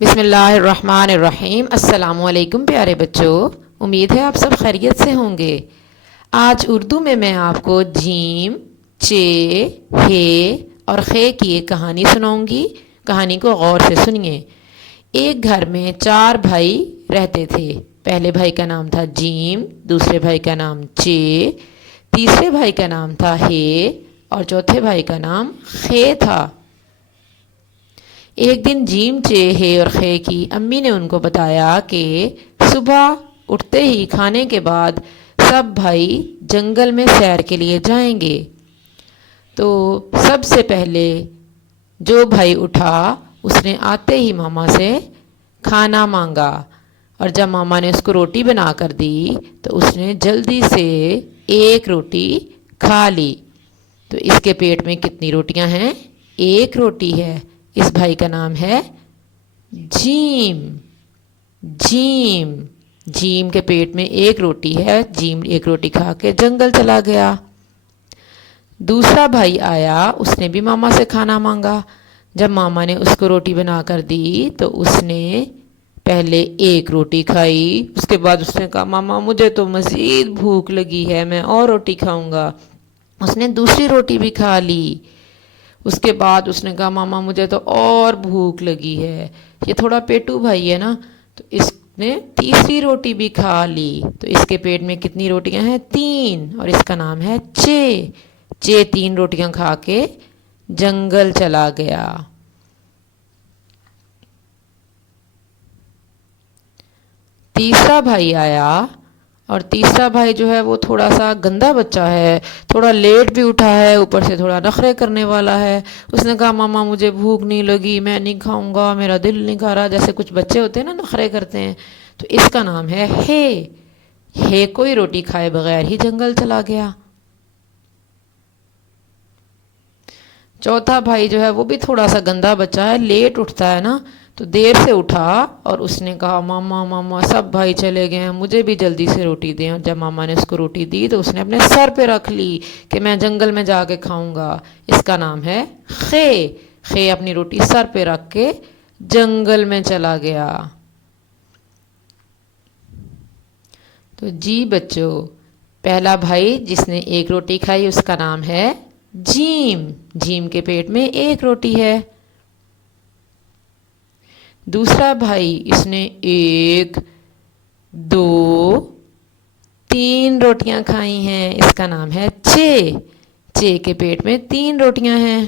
بسم اللہ الرحمن الرحیم۔ السلام علیکم پیارے بچوں، امید ہے آپ سب خیریت سے ہوں گے۔ آج اردو میں آپ کو جیم، چے، ہے اور خے کی ایک کہانی سناؤں گی۔ کہانی کو غور سے سنیے۔ ایک گھر میں 4 بھائی رہتے تھے۔ پہلے بھائی کا نام تھا جیم، دوسرے بھائی کا نام چے، تیسرے بھائی کا نام تھا ہے اور چوتھے بھائی کا نام خے تھا۔ ایک دن جیم، چے، ہے اور خے کی امی نے ان کو بتایا کہ صبح اٹھتے ہی کھانے کے بعد سب بھائی جنگل میں سیر کے لیے جائیں گے۔ تو سب سے پہلے جو بھائی اٹھا اس نے آتے ہی ماما سے کھانا مانگا، اور جب ماما نے اس کو روٹی بنا کر دی تو اس نے جلدی سے ایک روٹی کھا لی۔ تو اس کے پیٹ میں کتنی روٹیاں ہیں؟ ایک روٹی ہے۔ اس بھائی کا نام ہے جیم۔ جیم جیم کے پیٹ میں ایک روٹی ہے۔ جیم ایک روٹی کھا کے جنگل چلا گیا۔ دوسرا بھائی آیا، اس نے بھی ماما سے کھانا مانگا۔ جب ماما نے اس کو روٹی بنا کر دی تو اس نے پہلے ایک روٹی کھائی، اس کے بعد اس نے کہا ماما مجھے تو مزید بھوک لگی ہے، میں اور روٹی کھاؤں گا۔ اس نے دوسری روٹی بھی کھا لی۔ اس کے بعد اس نے کہا ماما مجھے تو اور بھوک لگی ہے۔ یہ تھوڑا پیٹو بھائی ہے نا، تو اس نے تیسری روٹی بھی کھا لی۔ تو اس کے پیٹ میں کتنی روٹیاں ہیں؟ 3، اور اس کا نام ہے چے۔ چے 3 روٹیاں کھا کے جنگل چلا گیا۔ تیسرا بھائی آیا، اور تیسرا بھائی جو ہے وہ تھوڑا سا گندا بچہ ہے، تھوڑا لیٹ بھی اٹھا ہے، اوپر سے تھوڑا نخرے کرنے والا ہے۔ اس نے کہا ماما مجھے بھوک نہیں لگی، میں نہیں کھاؤں گا، میرا دل نہیں کھا رہا، جیسے کچھ بچے ہوتے ہیں نا نخرے کرتے ہیں۔ تو اس کا نام ہے ہے۔ ہے کوئی روٹی کھائے بغیر ہی جنگل چلا گیا۔ چوتھا بھائی جو ہے وہ بھی تھوڑا سا گندا بچہ ہے، لیٹ اٹھتا ہے نا، تو دیر سے اٹھا اور اس نے کہا ماما ماما سب بھائی چلے گئے ہیں، مجھے بھی جلدی سے روٹی دیں۔ اور جب ماما نے اس کو روٹی دی تو اس نے اپنے سر پہ رکھ لی کہ میں جنگل میں جا کے کھاؤں گا۔ اس کا نام ہے خے۔ خے اپنی روٹی سر پہ رکھ کے جنگل میں چلا گیا۔ تو جی بچوں، پہلا بھائی جس نے ایک روٹی کھائی اس کا نام ہے جیم۔ جیم کے پیٹ میں ایک روٹی ہے۔ دوسرا بھائی، اس نے 1، 2، 3 روٹیاں کھائی ہیں، اس کا نام ہے چے۔ چے کے پیٹ میں 3 روٹیاں ہیں۔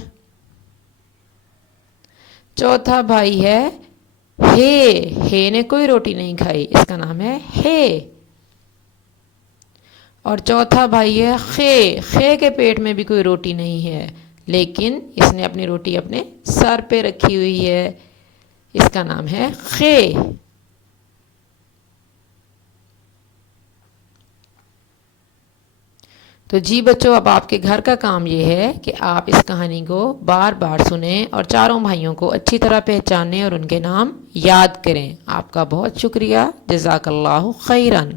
چوتھا بھائی ہے ہے۔ ہے نے کوئی روٹی نہیں کھائی، اس کا نام ہے ہے۔ اور چوتھا بھائی ہے خے۔ خے کے پیٹ میں بھی کوئی روٹی نہیں ہے، لیکن اس نے اپنی روٹی اپنے سر پہ رکھی ہوئی ہے، اس کا نام ہے خے۔ تو جی بچوں، اب آپ کے گھر کا کام یہ ہے کہ آپ اس کہانی کو بار بار سنیں اور چاروں بھائیوں کو اچھی طرح پہچانیں اور ان کے نام یاد کریں۔ آپ کا بہت شکریہ۔ جزاک اللہ خیراً۔